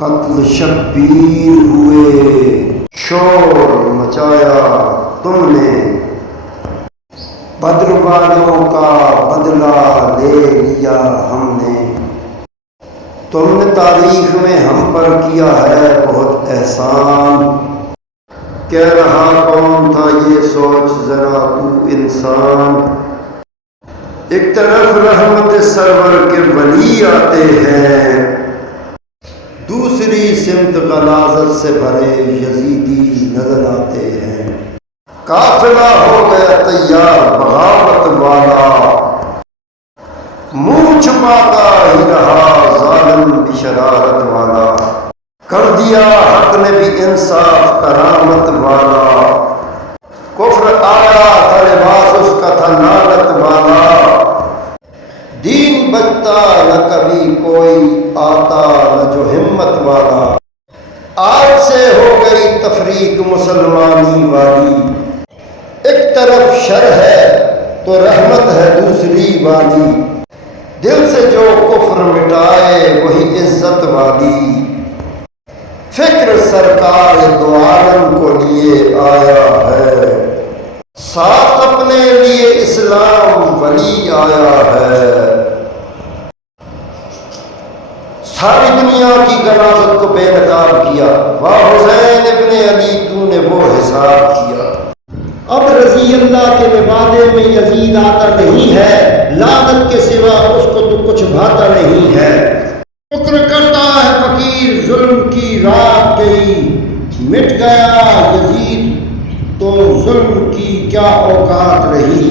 قتل شبیر ہوئے، شور مچایا تم نے، بدر والوں کا بدلہ لے لیا ہم نے، تم نے تاریخ میں ہم پر کیا ہے بہت احسان، کہہ رہا کون تھا یہ سوچ ذرا تو انسان، ایک طرف رحمت سرور کے ولی آتے ہیں، دوسری سمت غلاظت سے بھرے یزیدی نظر آتے ہیں، قافلہ ہو گیا تیار بغاوت والا، منہ چھپاتا ہی رہا ظالم بھی شرارت والا، کر دیا حق نے بھی انصاف کرامت والا، کفر آیا تھا لباس اس کا تھا لعنت والا، دین بچتا نہ کبھی کوئی آتا نہ جو ہمت والا، آج سے ہو گئی تفریق مسلمانی والی، ایک طرف شر ہے تو رحمت ہے دوسری والی، دل سے جو کفر مٹائے وہی عزت والی، فکر سرکار دو عالم کو لیے آیا ہے، ساتھ اپنے لیے اسلام ولی آیا ہے، ساری دنیا کی غلاظت کو بے نقاب کیا، واہ حسین ابن علی تو نے وہ حساب کیا، اب رضی اللہ کے مبادے میں یزید آتا نہیں ہے، لعنت کے سوا اس کو تو کچھ بھاتا نہیں ہے، شکر کرتا ہے فقیر ظلم کی رات گئی، مٹ گیا یزید تو ظلم کی کیا اوقات رہی،